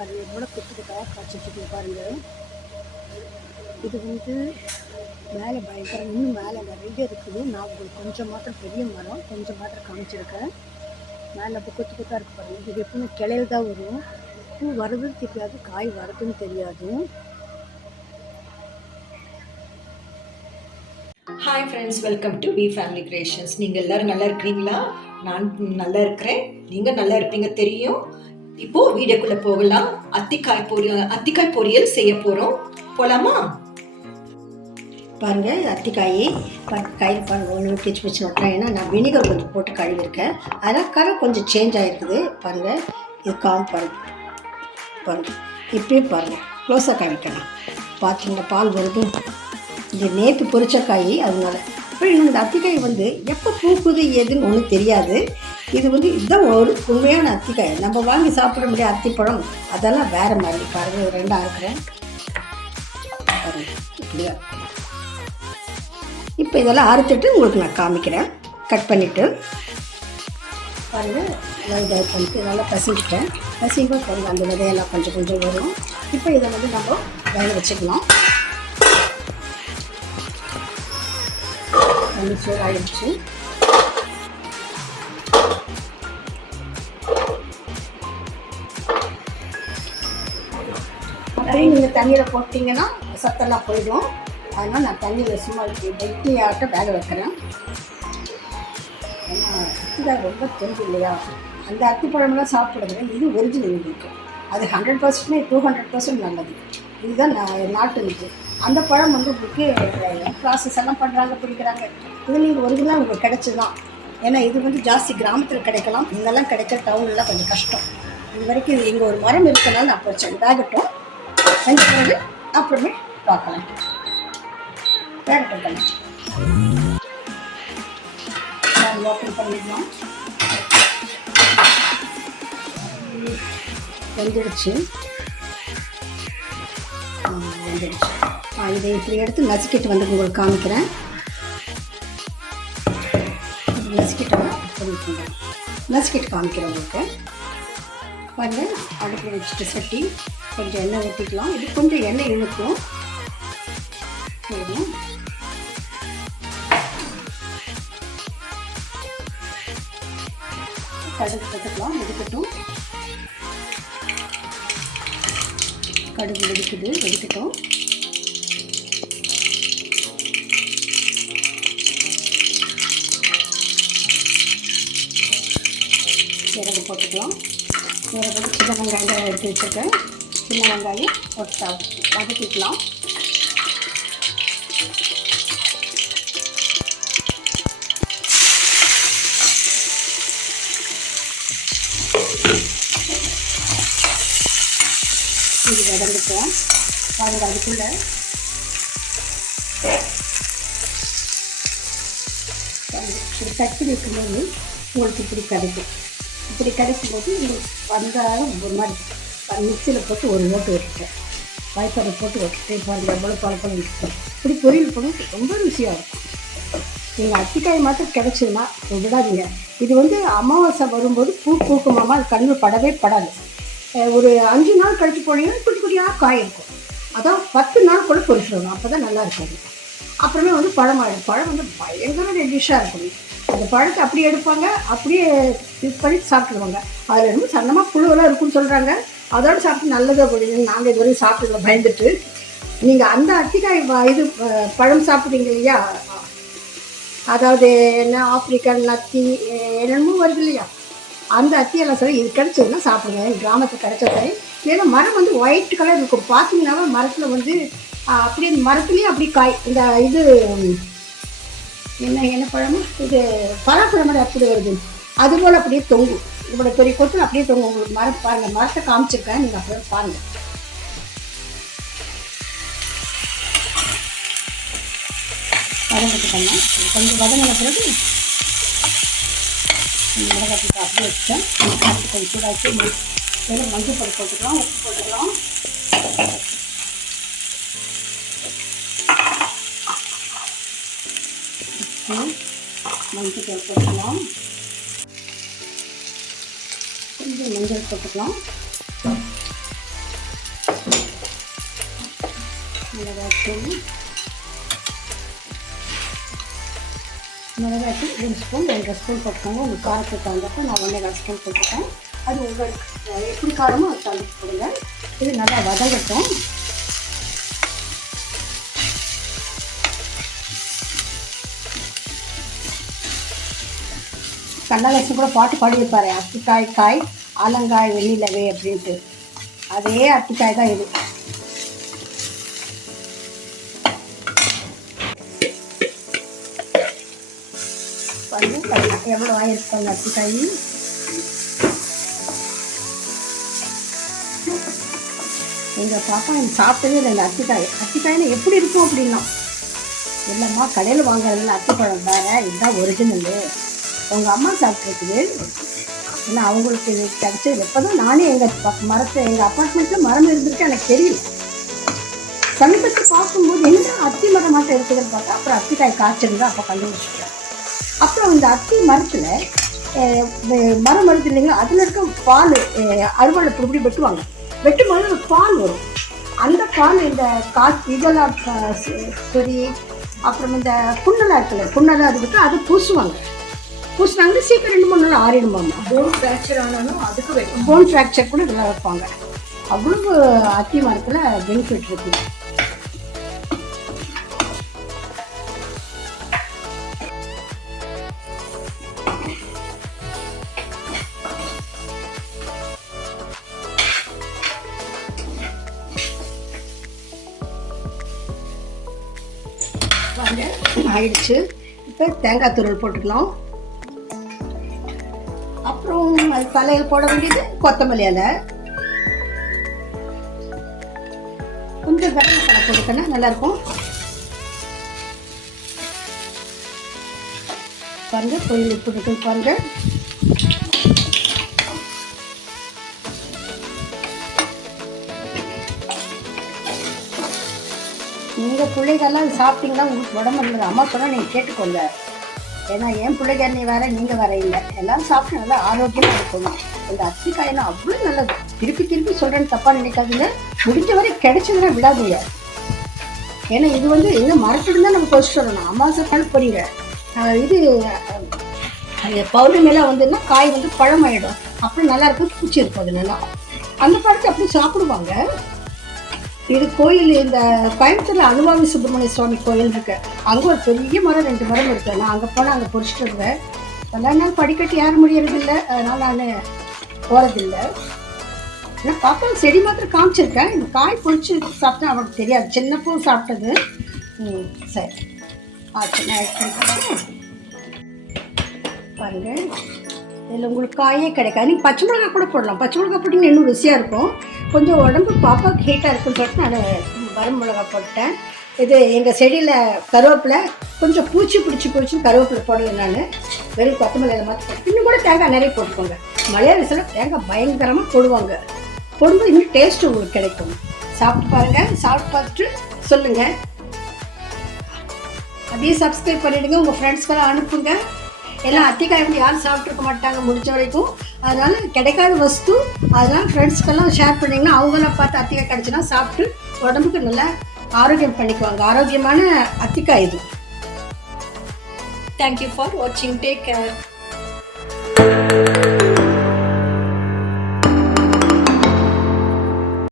அது எவ்வளோ குத்துக்கிட்டாக காய்ச்சிட்டு பாருங்கள். இது வந்து மேலே பயங்கரம், இன்னும் மேலே நிறைய இருக்குது. நான் உங்களுக்கு கொஞ்சம் மாத்திரம் பெரிய மரம் கொஞ்சம் மாத்திரம் காமிச்சிருக்கேன். மேலே இப்போ கொத்து கொத்தாக இருக்குது பாருங்கள். இது எப்பவுமே கிளையில் தான் வரும். பூ வர்றதுன்னு தெரியாது, காய் வர்றதுன்னு தெரியாது. Hi friends, welcome to V family creations. நீங்கள் எல்லோரும் நல்லா இருக்கிறீங்களா? நான் நல்லா இருக்கிறேன், நீங்கள் நல்லா இருப்பீங்க தெரியும். இப்போது வீடியோக்குள்ளே போகலாம். அத்திக்காய் பொரியல் செய்ய போகிறோம். போகலாமா? பாருங்கள், அத்திக்காய் கையில் பாருங்கள் ஒன்று பிச்சு பிச்சு வெட்டுறேன். ஏன்னா நான் வினிகர் கொஞ்சம் போட்டு கழுவிருக்கேன், அதனால் கரை கொஞ்சம் சேஞ்ச் ஆகிருக்குது. பாருங்கள், இது பாருங்கள் இப்பயே பாருங்கள், க்ளோஸாக காமிக்கணும். பார்த்தீங்கன்னா பால் வருது. இது நேற்று பொரிச்ச காய், அதனால அப்புறம் இந்த அத்திக்காய் வந்து எப்போ பூக்குது ஏதுன்னு ஒன்றும் தெரியாது. இது வந்து இதுதான் ஒரு உண்மையான அத்திக்காய். நம்ம வாங்கி சாப்பிட முடியாது அத்திப்பழம், அதெல்லாம் வேறு மாதிரி. பாருங்கள், ரெண்டாக இருக்கிறேன் இப்படியா. இப்போ இதெல்லாம் அறுத்துட்டு உங்களுக்கு நான் காமிக்கிறேன். கட் பண்ணிவிட்டு பாருங்கள், இதை பண்ணிட்டு நல்லா பசிக்கிட்டேன். பசிக்கும்போது பாருங்கள், அந்த விதையெல்லாம் கொஞ்சம் கொஞ்சம் வரும். இப்போ இதை வந்து நம்ம வேக வச்சுக்கலாம். தண்ணி சூடாகிடுச்சு. நிறைய நீங்கள் தண்ணியில் போட்டிங்கன்னா சத்தெல்லாம் போயிடும். அதனால் நான் தண்ணியில் சும்மா வெட்டியாட்ட வேக வைக்கிறேன். ஏன்னா அத்திக்காய் ரொம்ப தெரிஞ்சு இல்லையா, அந்த அத்திப்பழமெல்லாம் சாப்பிடுறது இது ஒரிஜினல் இருக்குது. அது 100% 200% நல்லது. இதுதான் நாட்டு இருக்குது. அந்த பழம் வந்து உங்களுக்கு ப்ராசஸ் எல்லாம் பண்ணுறாங்க, பிடிக்கிறாங்க. இது நீங்கள் ஒரிஜினலாக உங்களுக்கு கிடைச்சிதான். ஏன்னா இது வந்து ஜாஸ்தி கிராமத்தில் கிடைக்கலாம், இங்கெல்லாம் கிடைக்கிற டவுன்லாம் கொஞ்சம் கஷ்டம். இது வரைக்கும் இது இங்கே ஒரு மரம் இருக்கனால நான் போச்சேன். வேகட்டும், செஞ்ச பிறகு அப்புறமே பார்க்கலாம். வேகட்டும், ஓப்பன் பண்ணிடலாம். வெந்துடுச்சு. இதை இப்படி எடுத்து நசுக்கிட்டு வந்து உங்களுக்கு காமிக்கிறேன். நசுக்கிட்டு காமிக்கிறேன் உங்களுக்கு. பாருங்கள், அடுப்பில் வச்சுட்டு சட்டி கொஞ்சம் எண்ணெய் ஊற்றிக்கலாம். இது கொஞ்சம் எண்ணெய் இழுக்கும். கடுகு போட்டுக்கலாம். வெடிக்கட்டும். கடுகு வெடிக்கட்டும். சீரகம் போட்டுக்கலாம். சீரகம் சின்ன வெங்காயம் எடுத்து வச்சுருக்கேன். சின்ன வெங்காயம் போட்டு வதக்கிக்கலாம். இது வதங்கிட்டோம். பாருங்கள், அதுக்குள்ளே இப்படி தட்டி வைக்கும்போது உங்களுக்கு இப்படி கிடைக்கும். இப்படி கிடைக்கும்போது உங்களுக்கு வந்தாலும் ஒரு மாதிரி மிக்சியில் போட்டு ஒரு ஓட்டு வச்சுட்டேன். வாய்ப்பாடை போட்டு வச்சுட்டு பாருங்கள், எவ்வளோ பழப்பம் வச்சுட்டேன். இப்படி பொரியல் பண்ணி ரொம்ப ருசியாக இருக்கும். நீங்கள் அத்திக்காய் மாத்திரம் கிடச்சிதுன்னா விடாதீங்க. இது வந்து அமாவாசை வரும்போது பூக்குமாமா, அது கண்ணில் படவே படாது. ஒரு 5 நாள் கழித்து போனீங்கன்னா குட்டி குட்டியாக காய் இருக்கும். அதான் 10 நாள் கூட பொரிச்சிடணும், அப்போ தான் நல்லா இருக்காது. அப்புறமே வந்து பழம் வந்து பயங்கர ரெட்டிஷாக இருக்கும். அந்த பழத்தை அப்படியே எடுப்பாங்க, அப்படியே இது பண்ணி சாப்பிட்ருவாங்க. அதில் ரொம்ப சன்னமாக புழுவெல்லாம் இருக்குன்னு சொல்கிறாங்க. அதோடு சாப்பிட்டு நல்லதாக போடுங்க. நாங்கள் இதுவரையும் சாப்பிட்றத பயந்துட்டு. நீங்கள் அந்த அத்திக்காய் இது பழம் சாப்பிட்றீங்க இல்லையா, அதாவது என்ன ஆப்ரிக்கன் அத்தி என்னென்னமோ வருது இல்லையா, அந்த அத்தியெல்லாம் சரி இது கிடச்சதுன்னா சாப்பிடுங்க. கிராமத்துக்கு கிடைச்ச சரி. ஏன்னா மரம் வந்து ஒயிட் கலர் இருக்கும். பார்த்தீங்கன்னா மரத்தில் வந்து அப்படியே மரத்துலேயே அப்படி காய். இந்த இது என்ன பழமும் இது பலாப்பழம் மாதிரி அப்படி வருது. அதுபோல் அப்படியே தொங்கும். இவ்வளோ பெரிய கொத்து அப்படியே தொங்கும். உங்களுக்கு மரம் பாருங்கள், மரத்தை காமிச்சிருக்கேன், நீங்கள் அப்படியே பாருங்கள். வதங்கிட்டுக்கோங்க. கொஞ்சம் வதங்கின பிறகு மிளகாய் அப்படியே வச்சுட்டேன். கொஞ்சம் சூடாக்கி வெறும் மஞ்சள் பொடி போட்டுக்கலாம், உப்பு போட்டுக்கலாம். மஞ்சள் தூள் போட்டுக்கலாம். கொஞ்சம் மஞ்சள் போட்டுக்கலாம். மிளகாய்த்தூள் 1 ஸ்பூன் 2 ஸ்பூன் போட்டுக்கோங்க. உங்களுக்கு காரத்துக்கு தகுந்தப்போ நான் 1.5 ஸ்பூன் போட்டுருக்கேன். அது உங்களுக்கு எப்படி காரமோ அது தகுந்து போடுங்க. இது நல்லா வதங்கட்டும். கண்ணதாசன் கூட பாட்டு பாடி வைப்பார், அத்திக்காய் காய் ஆலங்காய் வெண்ணிலவே அப்படின்ட்டு. அதே அத்திக்காய் தான் இது. எவ்வளோ ஆயிருப்பாங்க அத்திக்காய். எங்கள் பாப்பா எனக்கு சாப்பிட்டதே இல்லை இந்த அத்திக்காயினா எப்படி இருக்கும் அப்படின்னா, இல்லைம்மா கடையில் வாங்குறதுல அத்திப்பழம் வேறு, இதுதான் ஒரிஜினலு. உங்கள் அம்மா சாப்பிட்ருக்குது. ஏன்னா அவங்களுக்கு இது கிடச்சது. எப்போ தான் நானே எங்கள் எங்கள் அப்பார்ட்மெண்ட்டில் மரம் இருந்திருக்கு எனக்கு தெரியல. சமீபத்தில் பார்க்கும்போது என்ன அத்தி மரம் மட்டும் இருக்குதுன்னு பார்த்தா அப்புறம் அத்திக்காய் காய்ச்சல் தான் அப்போ கண்டுபிடிச்சிட்டேன். அப்புறம் இந்த அத்தி மரத்தில் மரம் வருது இல்லைங்களா, அதில் இருக்க பால் அறுவடை இப்படி வெட்டுவாங்க. வெட்டும்போது ஒரு பால் வரும். அந்த பால் இந்த இதெல்லாம் சரி, அப்புறம் இந்த புண்ணெல்லாம் இருக்குல்ல, புண்ணெல்லாம் அதுக்கு அது பூசினாங்க சீக்கிரம் 2-3 நாள் ஆறிடுமாம்மா. போன் ஃப்ராக்சர் ஆனாலும் அதுக்கு வைக்கும். போன் ஃப்ராக்சர் கூட இதெல்லாம் வைப்பாங்க. அவ்வளவு அத்தி மரத்தில் பெனிஃபிட் இருக்குது. ஆயிடுச்சு. இப்போ தேங்காய் துருவல் போட்டுக்கலாம். அப்புறம் அது தலையில் போட வேண்டியது கொத்தமல்லி இலை, கொஞ்சம் கரம் மசாலா போட்டுக்கணும், நல்லாயிருக்கும். பாருங்க பொரியல் உப்பு இருக்கு பாருங்க. நீங்கள் பிள்ளைகள்லாம் சாப்பிட்டீங்கன்னா உங்களுக்கு உடம்பு இருந்தது. அம்மா சொன்னால் நீங்கள் கேட்டுக்கோங்க. ஏன்னா என் பிள்ளைங்க நீ வேற நீங்கள் வேற இல்லை, எல்லோரும் சாப்பிட்டு நல்லா ஆரோக்கியமாக இருக்கணும். இந்த அத்திக்காயெல்லாம் அவ்வளோ நல்லது. திருப்பி சொல்கிறேன்னு தப்பாக நினைக்காதீங்க. முடிஞ்ச வரை கிடைச்சதுன்னா விடாதீங்க. ஏன்னா இது வந்து இன்னும் மரத்துட்டு தான் நம்ம கொதிச்சு சொல்லணும். அமாவாசை நாள் பொரியுங்க. இது பௌர்ணமியெல்லாம் வந்துன்னா காய் வந்து பழமாயிடும். அப்படி நல்லா இருக்கும், பூச்சி இருக்கும். அது நல்லா அந்த பழத்தை அப்படி சாப்பிடுவாங்க. இது கோயில் இந்த கோயம்புத்தூரில் அனுவாமி சுப்பிரமணிய சுவாமி கோயில் இருக்கு. அங்கே ஒரு பெரிய மரம் 2 மரம் இருக்கு. நான் அங்கே போனால் அங்கே பொறிச்சிட்டு இருந்தேன். எல்லா நாள் படிக்கட்டு யாரும் முடியறதில்லை, அதனால் நான் போகிறதில்லை. ஆனால் பாப்பா செடி மாத்திரம் காமிச்சிருக்கேன். இந்த காய் பொறிச்சு சாப்பிட்டா அவனுக்கு தெரியாது. சின்னப்போ சாப்பிட்டது. சரி பாருங்க. இதில் உங்களுக்கு காயே கிடைக்காது. நீங்கள் பச்சை மிளகாய் கூட போடலாம். பச்சை மிளகாய் போட்டிங்கன்னா இன்னும் ருசியாக இருக்கும். கொஞ்சம் உடம்பு பாப்பாவுக்கு ஹீட்டாக இருக்குன்னு சொல்லிட்டு நான் வரம் மிளகாய் போட்டேன். இது எங்கள் செடியில் கருவேப்பிலை கொஞ்சம் பூச்சி பிடிச்சி கருவேப்பிலை போடலை. நான் வெறும் கொத்தமல்லியில் மாற்றி போட்டு இன்னும் கூட தேங்காய் நிறைய போட்டுக்கோங்க. மலையாளத்தில் தேங்காய் பயங்கரமாக போடுவாங்க. போடும்போது இன்னும் டேஸ்ட்டு உங்களுக்கு கிடைக்கும். சாப்பிட்டு பாருங்கள். சாப்பிட்டு பார்த்துட்டு சொல்லுங்கள். அதையே சப்ஸ்கிரைப் பண்ணிவிடுங்க. உங்கள் ஃப்ரெண்ட்ஸ்க்கெல்லாம் அனுப்புங்க. எல்லாம் அத்திக்காய் வந்து யாரும் சாப்பிட்ருக்க மாட்டாங்க முடிஞ்ச வரைக்கும். அதனால் கிடைக்காத வஸ்து, அதனால் ஃப்ரெண்ட்ஸ்க்கெல்லாம் ஷேர் பண்ணிங்கன்னா அவங்களாம் பார்த்து அத்திக்காய் கிடச்சின்னா சாப்பிட்டு உடம்புக்கு நல்லா ஆரோக்கியம் பண்ணிக்குவாங்க. ஆரோக்கியமான அத்திக்காய் இது. தேங்க்யூ ஃபார் வாட்சிங். Take care.